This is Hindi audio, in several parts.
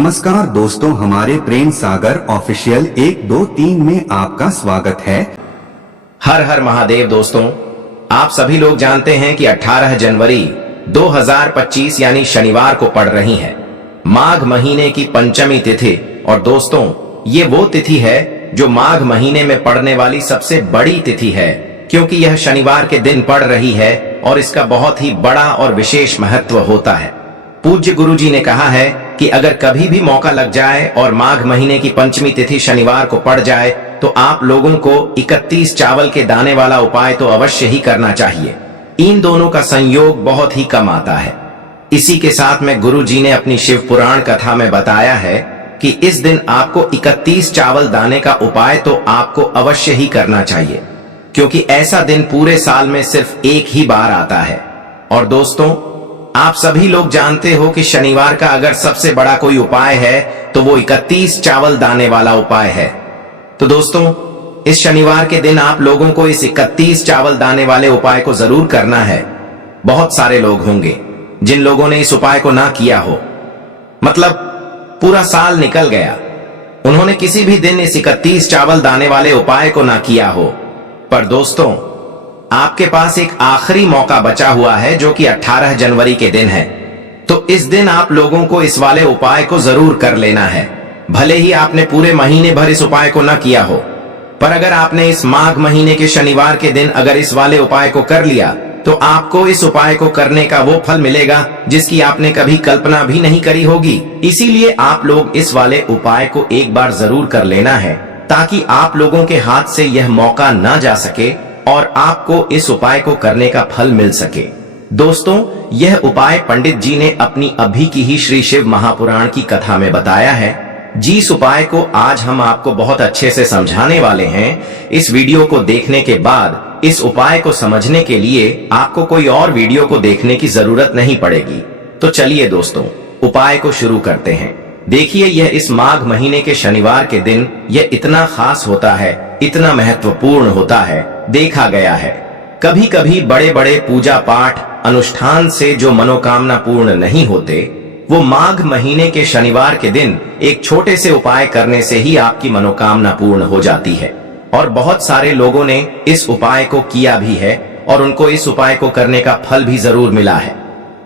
नमस्कार दोस्तों, हमारे प्रेम सागर ऑफिशियल 1 2 3 में आपका स्वागत है। हर हर महादेव। दोस्तों, आप सभी लोग जानते हैं कि 18 जनवरी 2025 यानी शनिवार को पड़ रही है माघ महीने की पंचमी तिथि। और दोस्तों, ये वो तिथि है जो माघ महीने में पड़ने वाली सबसे बड़ी तिथि है, क्योंकि यह शनिवार के दिन पड़ रही है और इसका बहुत ही बड़ा और विशेष महत्व होता है। पूज्य गुरुजी ने कहा है कि अगर कभी भी मौका लग जाए और माघ महीने की पंचमी तिथि शनिवार को पड़ जाए तो आप लोगों को 31 चावल के दाने वाला उपाय तो अवश्य ही करना चाहिए। इन दोनों का संयोग बहुत ही कम आता है। इसी के साथ में गुरुजी ने अपनी शिव पुराण कथा में बताया है कि इस दिन आपको 31 चावल दाने का उपाय तो आपको अवश्य ही करना चाहिए, क्योंकि ऐसा दिन पूरे साल में सिर्फ एक ही बार आता है। और दोस्तों, आप सभी लोग जानते हो कि शनिवार का अगर सबसे बड़ा कोई उपाय है तो वो 31 चावल दाने वाला उपाय है। तो दोस्तों, इस शनिवार के दिन आप लोगों को इस 31 चावल दाने वाले उपाय को जरूर करना है। बहुत सारे लोग होंगे जिन लोगों ने इस उपाय को ना किया हो, मतलब पूरा साल निकल गया, उन्होंने किसी भी दिन इस 31 चावल दाने वाले उपाय को ना किया हो। पर दोस्तों, आपके पास एक आखिरी मौका बचा हुआ है जो कि 18 जनवरी के दिन है। तो इस दिन आप लोगों को इस वाले उपाय को जरूर कर लेना है। भले ही आपने पूरे महीने भर इस उपाय को ना किया हो, पर अगर आपने इस माघ महीने के शनिवार के दिन अगर इस वाले उपाय को कर लिया तो आपको इस उपाय को करने का वो फल मिलेगा जिसकी आपने कभी कल्पना भी नहीं करी होगी। इसीलिए आप लोग इस वाले उपाय को एक बार जरूर कर लेना है, ताकि आप लोगों के हाथ से यह मौका ना जा सके और आपको इस उपाय को करने का फल मिल सके। दोस्तों, यह उपाय पंडित जी ने अपनी अभी की ही श्री शिव महापुराण की कथा में बताया है। जिस उपाय को आज हम आपको बहुत अच्छे से समझाने वाले हैं, इस वीडियो को देखने के बाद इस उपाय को समझने के लिए आपको कोई और वीडियो को देखने की जरूरत नहीं पड़ेगी। तो चलिए दोस्तों, उपाय को शुरू करते हैं। देखिए, यह इस माघ महीने के शनिवार के दिन यह इतना खास होता है, इतना महत्वपूर्ण होता है। देखा गया है कभी कभी बड़े बड़े पूजा पाठ अनुष्ठान से जो मनोकामना पूर्ण नहीं होते, वो माघ महीने के शनिवार के दिन एक छोटे से उपाय करने से ही आपकी मनोकामना पूर्ण हो जाती है। और बहुत सारे लोगों ने इस उपाय को किया भी है और उनको इस उपाय को करने का फल भी जरूर मिला है।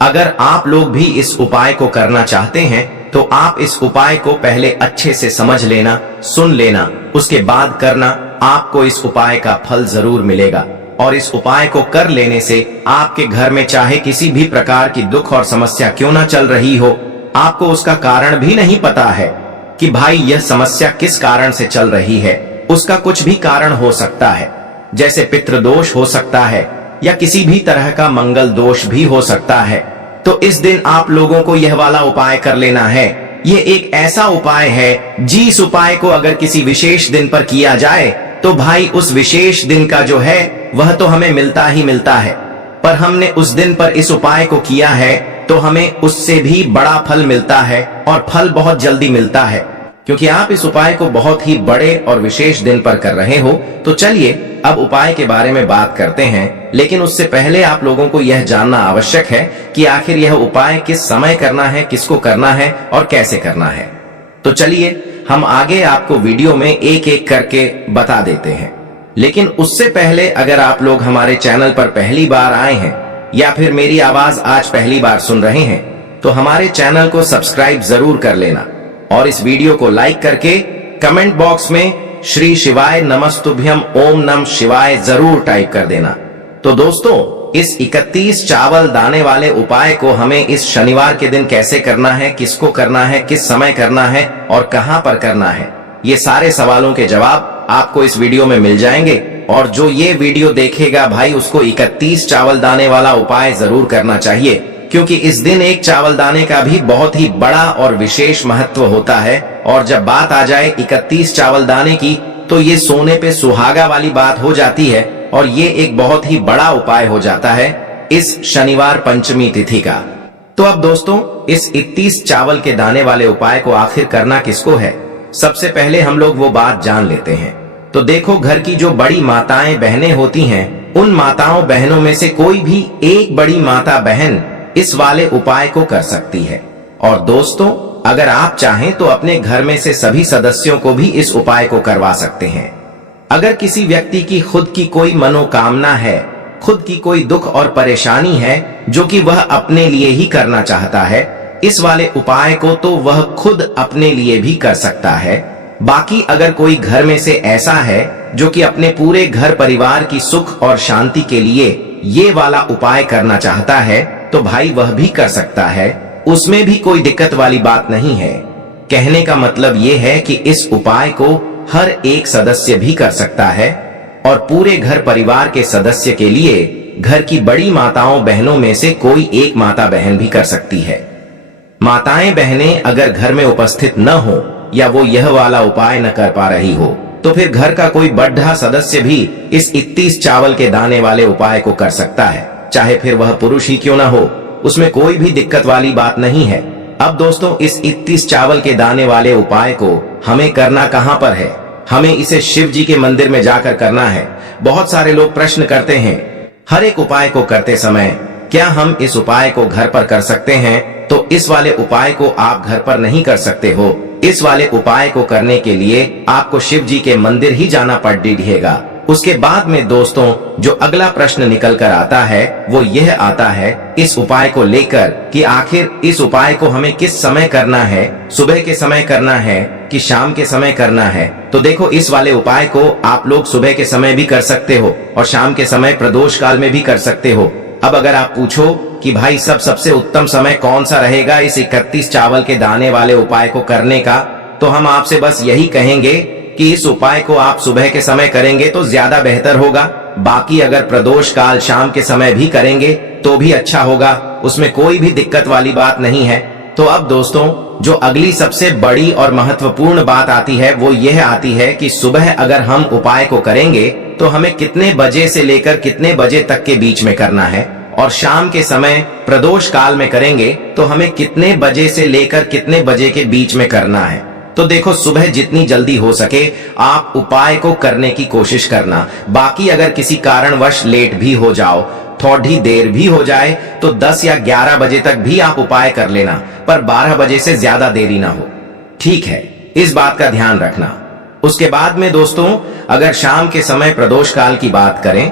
अगर आप लोग भी इस उपाय को करना चाहते हैं तो आप इस उपाय को पहले अच्छे से समझ लेना, सुन लेना, उसके बाद करना। आपको इस उपाय का फल जरूर मिलेगा। और इस उपाय को कर लेने से आपके घर में चाहे किसी भी प्रकार की दुख और समस्या क्यों ना चल रही हो, आपको उसका कारण भी नहीं पता है कि भाई यह समस्या किस कारण से चल रही है, उसका कुछ भी कारण हो सकता है। जैसे पितृदोष हो सकता है या किसी भी तरह का मंगल दोष भी हो सकता है। तो इस दिन आप लोगों को यह वाला उपाय कर लेना है। ये एक ऐसा उपाय है जिस उपाय को अगर किसी विशेष दिन पर किया जाए तो भाई उस विशेष दिन का जो है वह तो हमें मिलता ही मिलता है, पर हमने उस दिन पर इस उपाय को किया है तो हमें उससे भी बड़ा फल मिलता है और फल बहुत जल्दी मिलता है, क्योंकि आप इस उपाय को बहुत ही बड़े और विशेष दिन पर कर रहे हो। तो चलिए अब उपाय के बारे में बात करते हैं, लेकिन उससे पहले आप लोगों को यह जानना आवश्यक है कि आखिर यह उपाय किस समय करना है, किसको करना है और कैसे करना है। तो चलिए हम आगे आपको वीडियो में एक एक करके बता देते हैं। लेकिन उससे पहले अगर आप लोग हमारे चैनल पर पहली बार आए हैं या फिर मेरी आवाज आज पहली बार सुन रहे हैं तो हमारे चैनल को सब्सक्राइब जरूर कर लेना और इस वीडियो को लाइक करके कमेंट बॉक्स में श्री शिवाय नमस्तुभ्यम ओम नमः शिवाय जरूर टाइप कर देना। तो दोस्तों, इस 31 चावल दाने वाले उपाय को हमें इस शनिवार के दिन कैसे करना है, किसको करना है, किस समय करना है और कहां पर करना है, ये सारे सवालों के जवाब आपको इस वीडियो में मिल जाएंगे। और जो ये वीडियो देखेगा भाई, उसको 31 चावल दाने वाला उपाय जरूर करना चाहिए, क्योंकि इस दिन एक चावल दाने का भी बहुत ही बड़ा और विशेष महत्व होता है। और जब बात आ जाए 31 चावल दाने की तो ये सोने पे सुहागा वाली बात हो जाती है और ये एक बहुत ही बड़ा उपाय हो जाता है इस शनिवार पंचमी तिथि का। तो अब दोस्तों, इस 31 चावल के दाने वाले उपाय को आखिर करना किसको है, सबसे पहले हम लोग वो बात जान लेते हैं। तो देखो, घर की जो बड़ी माताएं बहनें होती हैं, उन माताओं बहनों में से कोई भी एक बड़ी माता बहन इस वाले उपाय को कर सकती है। और दोस्तों, अगर आप चाहें तो अपने घर में से सभी सदस्यों को भी इस उपाय को करवा सकते हैं। अगर किसी व्यक्ति की खुद की कोई मनोकामना है, खुद की कोई दुख और परेशानी है जो कि वह अपने लिए ही करना चाहता है, इस वाले उपाय को तो वह खुद अपने लिए भी कर सकता है। बाकी अगर कोई घर में से ऐसा है जो कि अपने पूरे घर परिवार की सुख और शांति के लिए ये वाला उपाय करना चाहता है तो भाई वह भी कर सकता है, उसमें भी कोई दिक्कत वाली बात नहीं है। कहने का मतलब ये है कि इस उपाय को हर एक सदस्य भी कर सकता है और पूरे घर परिवार के सदस्य के लिए घर की बड़ी माताओं बहनों में से कोई एक माता बहन भी कर सकती है। माताएं बहनें अगर घर में उपस्थित न हो या वो यह वाला उपाय न कर पा रही हो तो फिर घर का कोई बड़ा सदस्य भी इस 31 चावल के दाने वाले उपाय को कर सकता है, चाहे फिर वह पुरुष ही क्यों ना हो, उसमें कोई भी दिक्कत वाली बात नहीं है। अब दोस्तों, इस 31 चावल के दाने वाले उपाय को हमें करना कहां पर है? हमें इसे शिव जी के मंदिर में जाकर करना है। बहुत सारे लोग प्रश्न करते हैं, हर एक उपाय को करते समय क्या हम इस उपाय को घर पर कर सकते हैं? तो इस वाले उपाय को आप घर पर नहीं कर सकते हो। इस वाले उपाय को करने के लिए आपको शिव जी के मंदिर ही जाना पड़ेगा। उसके बाद में दोस्तों, जो अगला प्रश्न निकल कर आता है वो यह आता है इस उपाय को लेकर कि आखिर इस उपाय को हमें किस समय करना है, सुबह के समय करना है कि शाम के समय करना है? तो देखो, इस वाले उपाय को आप लोग सुबह के समय भी कर सकते हो और शाम के समय प्रदोष काल में भी कर सकते हो। अब अगर आप पूछो कि भाई सबसे उत्तम समय कौन सा रहेगा इस 31 चावल के दाने वाले उपाय को करने का, तो हम आपसे बस यही कहेंगे कि इस उपाय को आप सुबह के समय करेंगे तो ज्यादा बेहतर होगा। बाकी अगर प्रदोष काल शाम के समय भी करेंगे तो भी अच्छा होगा, उसमें कोई भी दिक्कत वाली बात नहीं है। तो अब दोस्तों, जो अगली सबसे बड़ी और महत्वपूर्ण बात आती है वो यह आती है कि सुबह अगर हम उपाय को करेंगे तो हमें कितने बजे से लेकर कितने बजे तक के बीच में करना है, और शाम के समय प्रदोष काल में करेंगे तो हमें कितने बजे से लेकर कितने बजे के बीच में करना है। तो देखो, सुबह जितनी जल्दी हो सके आप उपाय को करने की कोशिश करना। बाकी अगर किसी कारणवश लेट भी हो जाओ, थोड़ी देर भी हो जाए तो 10 या 11 बजे तक भी आप उपाय कर लेना, पर 12 बजे से ज्यादा देरी ना हो, ठीक है? इस बात का ध्यान रखना। उसके बाद में दोस्तों, अगर शाम के समय प्रदोष काल की बात करें,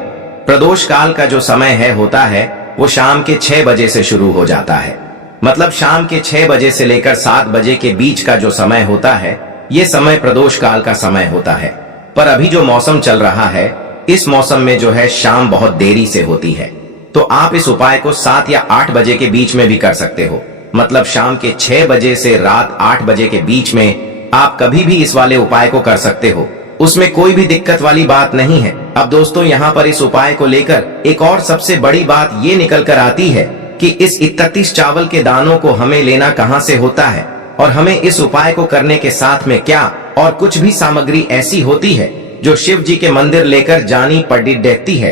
प्रदोष काल का जो समय होता है वो शाम के 6 बजे से शुरू हो जाता है। मतलब शाम के 6 बजे से लेकर 7 बजे के बीच का जो समय होता है ये समय प्रदोष काल का समय होता है। पर अभी जो मौसम चल रहा है, इस मौसम में जो है शाम बहुत देरी से होती है, तो आप इस उपाय को 7 या 8 बजे के बीच में भी कर सकते हो। मतलब शाम के 6 बजे से रात 8 बजे के बीच में आप कभी भी इस वाले उपाय को कर सकते हो, उसमें कोई भी दिक्कत वाली बात नहीं है। अब दोस्तों, यहाँ पर इस उपाय को लेकर एक और सबसे बड़ी बात ये निकल कर आती है कि इस 31 चावल के दानों को हमें लेना कहाँ से होता है और हमें इस उपाय को करने के साथ में क्या और कुछ भी सामग्री ऐसी होती है जो शिव जी के मंदिर लेकर जानी पड़ती है।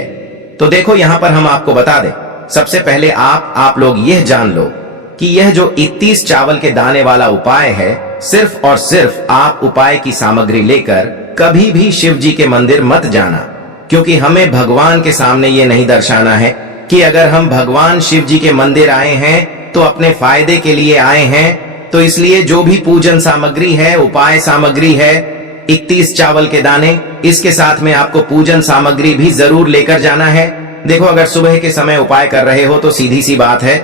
तो देखो, यहाँ पर हम आपको बता दें, सबसे पहले आप लोग यह जान लो कि यह जो 31 चावल के दाने वाला उपाय है, सिर्फ और सिर्फ आप उपाय की सामग्री लेकर कभी भी शिव जी के मंदिर मत जाना, क्योंकि हमें भगवान के सामने ये नहीं दर्शाना है कि अगर हम भगवान शिव जी के मंदिर आए हैं तो अपने फायदे के लिए आए हैं। तो इसलिए जो भी पूजन सामग्री है, उपाय सामग्री है, 31 चावल के दाने, इसके साथ में आपको पूजन सामग्री भी जरूर लेकर जाना है। देखो, अगर सुबह के समय उपाय कर रहे हो तो सीधी सी बात है,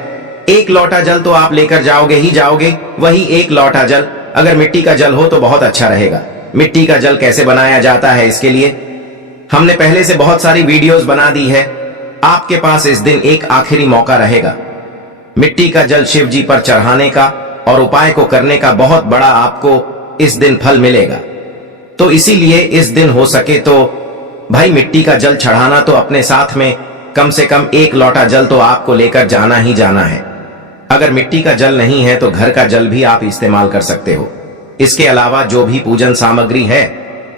1 लोटा जल तो आप लेकर जाओगे ही जाओगे। वही 1 लोटा जल अगर मिट्टी का जल हो तो बहुत अच्छा रहेगा। मिट्टी का जल कैसे बनाया जाता है, इसके लिए हमने पहले से बहुत सारी वीडियोस बना दी है। आपके पास इस दिन एक आखिरी मौका रहेगा मिट्टी का जल शिव जी पर चढ़ाने का और उपाय को करने का। बहुत बड़ा आपको इस दिन फल मिलेगा। तो इसीलिए इस दिन हो सके तो भाई मिट्टी का जल चढ़ाना तो अपने साथ में कम से कम 1 लोटा जल तो आपको लेकर जाना ही जाना है। अगर मिट्टी का जल नहीं है तो घर का जल भी आप इस्तेमाल कर सकते हो। इसके अलावा जो भी पूजन सामग्री है,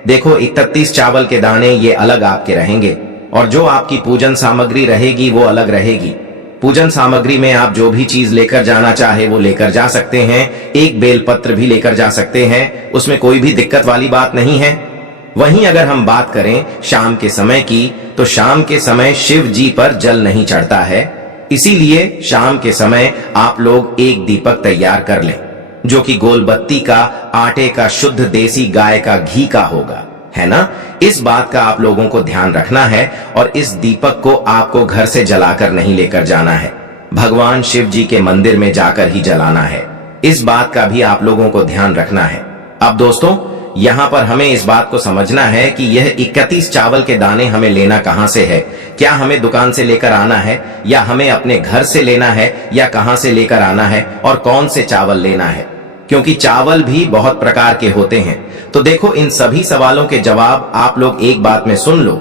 देखो 31 चावल के दाने ये अलग आपके रहेंगे और जो आपकी पूजन सामग्री रहेगी वो अलग रहेगी। पूजन सामग्री में आप जो भी चीज लेकर जाना चाहे वो लेकर जा सकते हैं। एक बेलपत्र भी लेकर जा सकते हैं, उसमें कोई भी दिक्कत वाली बात नहीं है। वहीं अगर हम बात करें शाम के समय की, तो शाम के समय शिव जी पर जल नहीं चढ़ता है, इसीलिए शाम के समय आप लोग एक दीपक तैयार कर लें। जो कि गोलबत्ती का, आटे का, शुद्ध देसी गाय का घी का होगा, है ना। इस बात का आप लोगों को ध्यान रखना है और इस दीपक को आपको घर से जलाकर नहीं लेकर जाना है, भगवान शिव जी के मंदिर में जाकर ही जलाना है। इस बात का भी आप लोगों को ध्यान रखना है। अब दोस्तों, यहाँ पर हमें इस बात को समझना है कि यह 31 चावल के दाने हमें लेना कहां से है। क्या हमें दुकान से लेकर आना है, या हमें अपने घर से लेना है, या कहां से लेकर आना है, और कौन से चावल लेना है, क्योंकि चावल भी बहुत प्रकार के होते हैं। तो देखो, इन सभी सवालों के जवाब आप लोग एक बात में सुन लो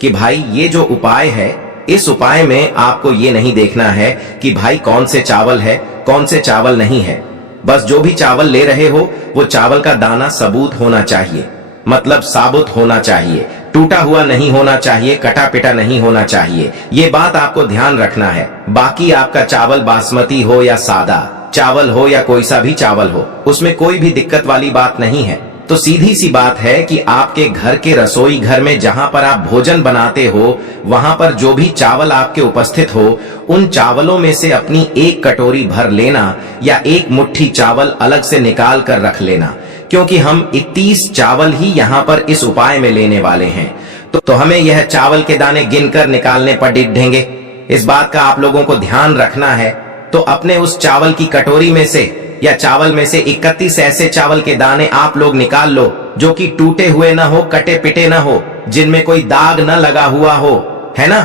कि भाई ये जो उपाय है, इस उपाय में आपको ये नहीं देखना है कि भाई कौन से चावल है, कौन से चावल नहीं है। बस जो भी चावल ले रहे हो वो चावल का दाना सबूत होना चाहिए, मतलब साबुत होना चाहिए, टूटा हुआ नहीं होना चाहिए, कटा पिटा नहीं होना चाहिए। ये बात आपको ध्यान रखना है। बाकी आपका चावल बासमती हो या सादा चावल हो या कोई सा भी चावल हो, उसमें कोई भी दिक्कत वाली बात नहीं है। तो सीधी सी बात है कि आपके घर के रसोई घर में जहां पर आप भोजन बनाते हो, वहां पर जो भी चावल आपके उपस्थित हो, उन चावलों में से अपनी एक कटोरी भर लेना या एक मुट्ठी चावल अलग से निकाल कर रख लेना, क्योंकि हम 31 चावल ही यहाँ पर इस उपाय में लेने वाले हैं। तो हमें यह चावल के दाने गिनकर निकालने पर डिढेंगे। इस बात का आप लोगों को ध्यान रखना है। तो अपने उस चावल की कटोरी में से या चावल में से 31 ऐसे चावल के दाने आप लोग निकाल लो जो कि टूटे हुए ना हो, कटे पिटे ना हो, जिनमें कोई दाग न लगा हुआ हो, है ना।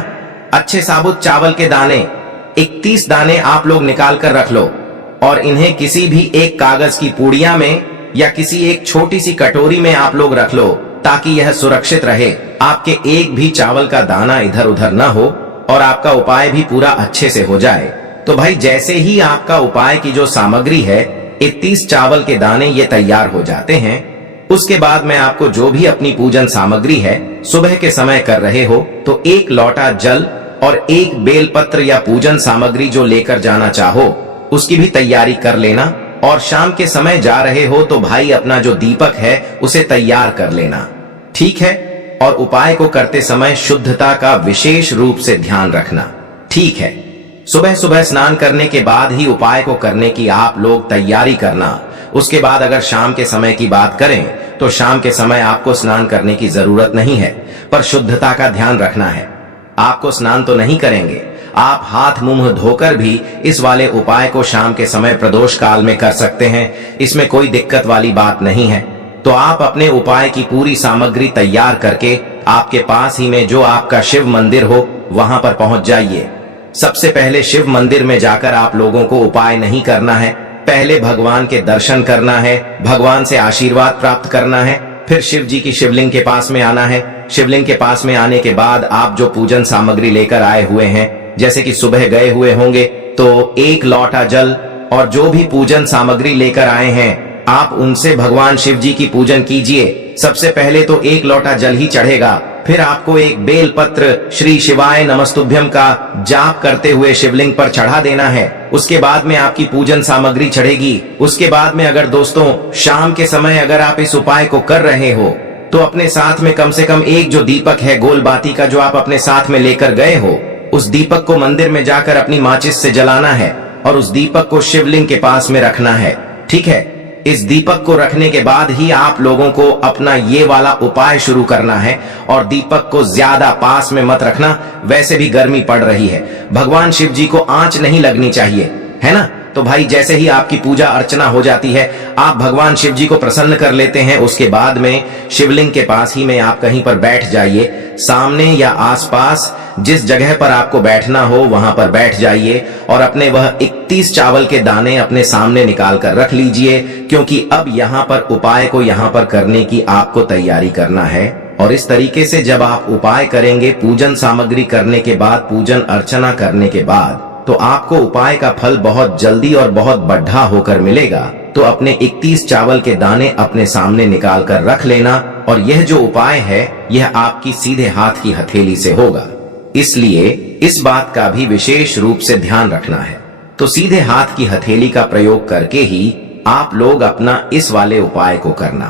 अच्छे साबुत चावल के दाने 31 दाने आप लोग निकाल कर रख लो और इन्हें किसी भी एक कागज की पुड़िया में या किसी एक छोटी सी कटोरी में आप लोग रख लो, ताकि यह सुरक्षित रहे, आपके एक भी चावल का दाना इधर उधर ना हो और आपका उपाय भी पूरा अच्छे से हो जाए। तो भाई जैसे ही आपका उपाय की जो सामग्री है, 31 चावल के दाने ये तैयार हो जाते हैं, उसके बाद मैं आपको जो भी अपनी पूजन सामग्री है सुबह के समय कर रहे हो, तो 1 लोटा जल और 1 बेलपत्र या पूजन सामग्री जो लेकर जाना चाहो उसकी भी तैयारी कर लेना। और शाम के समय जा रहे हो तो भाई अपना जो दीपक है उसे तैयार कर लेना, ठीक है। और उपाय को करते समय शुद्धता का विशेष रूप से ध्यान रखना, ठीक है। सुबह सुबह स्नान करने के बाद ही उपाय को करने की आप लोग तैयारी करना। उसके बाद अगर शाम के समय की बात करें तो शाम के समय आपको स्नान करने की जरूरत नहीं है, पर शुद्धता का ध्यान रखना है। आपको स्नान तो नहीं करेंगे, आप हाथ मुंह धोकर भी इस वाले उपाय को शाम के समय प्रदोष काल में कर सकते हैं, इसमें कोई दिक्कत वाली बात नहीं है। तो आप अपने उपाय की पूरी सामग्री तैयार करके आपके पास ही में जो आपका शिव मंदिर हो वहां पर पहुंच जाइए। सबसे पहले शिव मंदिर में जाकर आप लोगों को उपाय नहीं करना है, पहले भगवान के दर्शन करना है, भगवान से आशीर्वाद प्राप्त करना है, फिर शिव जी की शिवलिंग के पास में आना है। शिवलिंग के पास में आने के बाद आप जो पूजन सामग्री लेकर आए हुए हैं, जैसे कि सुबह गए हुए होंगे तो 1 लोटा जल और जो भी पूजन सामग्री लेकर आए हैं आप उनसे भगवान शिव जी की पूजन कीजिए। सबसे पहले तो 1 लोटा जल ही चढ़ेगा, फिर आपको 1 बेलपत्र श्री शिवाय नमस्तुभ्यम का जाप करते हुए शिवलिंग पर चढ़ा देना है। उसके बाद में आपकी पूजन सामग्री चढ़ेगी। उसके बाद में अगर दोस्तों शाम के समय अगर आप इस उपाय को कर रहे हो तो अपने साथ में कम से कम एक जो दीपक है गोल बाती का जो आप अपने साथ में लेकर गए हो, उस दीपक को मंदिर में जाकर अपनी माचिस से जलाना है और उस दीपक को शिवलिंग के पास में रखना है, ठीक है। इस दीपक को रखने के बाद ही आप लोगों को अपना ये वाला उपाय शुरू करना है और दीपक को ज्यादा पास में मत रखना, वैसे भी गर्मी पड़ रही है, भगवान शिव जी को आंच नहीं लगनी चाहिए, है ना। तो भाई जैसे ही आपकी पूजा अर्चना हो जाती है, आप भगवान शिव जी को प्रसन्न कर लेते हैं, उसके बाद में शिवलिंग के पास ही में आप कहीं पर बैठ जाइए, सामने या आसपास जिस जगह पर आपको बैठना हो वहां पर बैठ जाइए और अपने वह 31 चावल के दाने अपने सामने निकाल कर रख लीजिए, क्योंकि अब यहाँ पर उपाय को यहाँ पर करने की आपको तैयारी करना है। और इस तरीके से जब आप उपाय करेंगे, पूजन सामग्री करने के बाद, पूजन अर्चना करने के बाद, तो आपको उपाय का फल बहुत जल्दी और बहुत बढ़ा होकर मिलेगा। तो अपने 31 चावल के दाने अपने सामने निकाल कर रख लेना और यह जो उपाय है यह आपकी सीधे हाथ की हथेली से होगा, इसलिए इस बात का भी विशेष रूप से ध्यान रखना है। तो सीधे हाथ की हथेली का प्रयोग करके ही आप लोग अपना इस वाले उपाय को करना।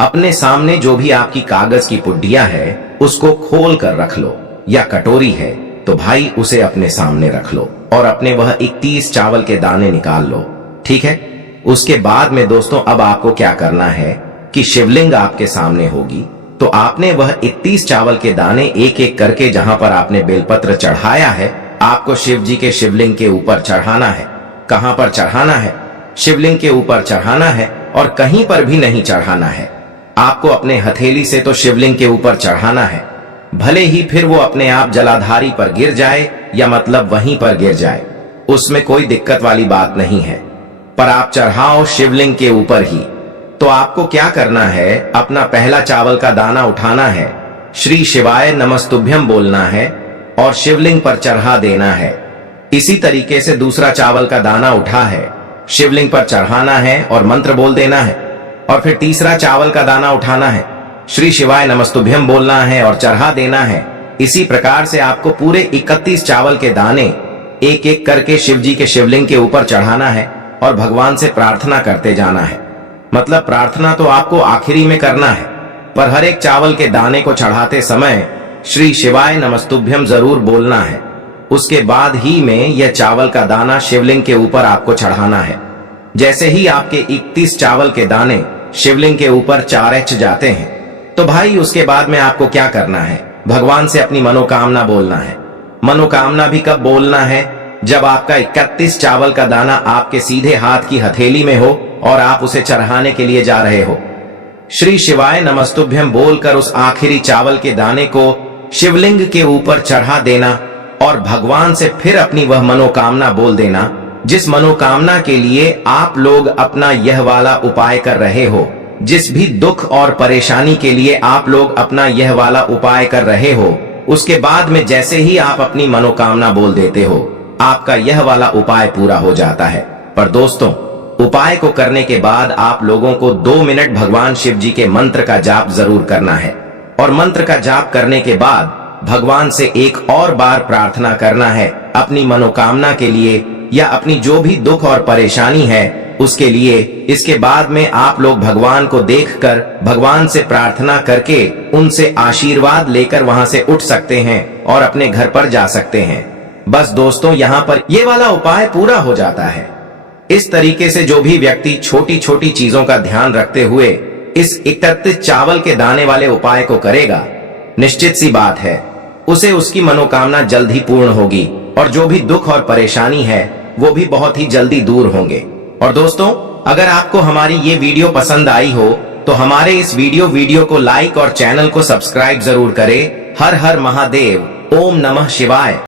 अपने सामने जो भी आपकी कागज की पुड्डिया है उसको खोल कर रख लो, या कटोरी है तो भाई उसे अपने सामने रख लो और अपने वह 31 चावल के दाने निकाल लो, ठीक है। उसके बाद में दोस्तों अब आपको क्या करना है कि शिवलिंग आपके सामने होगी, तो आपने वह 31 चावल के दाने एक एक करके जहां पर आपने बेलपत्र चढ़ाया है, आपको शिव जी के शिवलिंग के ऊपर चढ़ाना है। कहां पर चढ़ाना है? शिवलिंग के ऊपर चढ़ाना है और कहीं पर भी नहीं चढ़ाना है। आपको अपने हथेली से तो शिवलिंग के ऊपर चढ़ाना है, भले ही फिर वो अपने आप जलाधारी पर गिर जाए या मतलब वहीं पर गिर जाए, उसमें कोई दिक्कत वाली बात नहीं है, पर आप चढ़ाओ शिवलिंग के ऊपर ही। तो आपको क्या करना है, अपना पहला चावल का दाना उठाना है, श्री शिवाय नमस्तुभ्यम बोलना है और शिवलिंग पर चढ़ा देना है। इसी तरीके से दूसरा चावल का दाना उठा है, शिवलिंग पर चढ़ाना है और मंत्र बोल देना है। और फिर तीसरा चावल का दाना उठाना है, श्री शिवाय नमस्तुभ्यम बोलना है और चढ़ा देना है। इसी प्रकार से आपको पूरे 31 चावल के दाने एक एक करके शिव जी के शिवलिंग के ऊपर चढ़ाना है और भगवान से प्रार्थना करते जाना है। मतलब प्रार्थना तो आपको आखिरी में करना है, पर हर एक चावल के दाने को चढ़ाते समय श्री शिवाय नमस्तुभ्यम जरूर बोलना है। उसके बाद ही में यह चावल का दाना शिवलिंग के ऊपर आपको चढ़ाना है। जैसे ही आपके 31 चावल के दाने शिवलिंग के ऊपर चारच जाते हैं, तो भाई उसके बाद में आपको क्या करना है, भगवान से अपनी मनोकामना बोलना है। मनोकामना भी कब बोलना है? जब आपका 31 चावल का दाना आपके सीधे हाथ की हथेली में हो और आप उसे चढ़ाने के लिए जा रहे हो। श्री शिवाय नमस्तुभ्यम बोलकर उस आखिरी चावल के दाने को शिवलिंग के ऊपर चढ़ा देना और भगवान से फिर अपनी वह मनोकामना बोल देना, जिस मनोकामना के लिए आप लोग अपना यह वाला उपाय कर रहे हो, जिस भी दुख और परेशानी के लिए आप लोग अपना यह वाला उपाय कर रहे हो। उसके बाद में जैसे ही आप अपनी मनोकामना बोल देते हो, आपका यह वाला उपाय पूरा हो जाता है। पर दोस्तों, उपाय को करने के बाद आप लोगों को 2 मिनट भगवान शिव जी के मंत्र का जाप जरूर करना है और मंत्र का जाप करने के बाद भगवान से एक और बार प्रार्थना करना है अपनी मनोकामना के लिए या अपनी जो भी दुख और परेशानी है उसके लिए। इसके बाद में आप लोग भगवान को देखकर भगवान से प्रार्थना करके उनसे आशीर्वाद लेकर वहां से उठ सकते हैं और अपने घर पर जा सकते हैं। बस दोस्तों, यहाँ पर ये वाला उपाय पूरा हो जाता है। इस तरीके से जो भी व्यक्ति छोटी छोटी चीजों का ध्यान रखते हुए इस 31 चावल के दाने वाले उपाय को करेगा, निश्चित सी बात है उसे उसकी मनोकामना जल्द ही पूर्ण होगी और जो भी दुख और परेशानी है वो भी बहुत ही जल्दी दूर होंगे। और दोस्तों, अगर आपको हमारी ये वीडियो पसंद आई हो तो हमारे इस वीडियो को लाइक और चैनल को सब्सक्राइब जरूर करें। हर हर महादेव, ओम नमः शिवाय।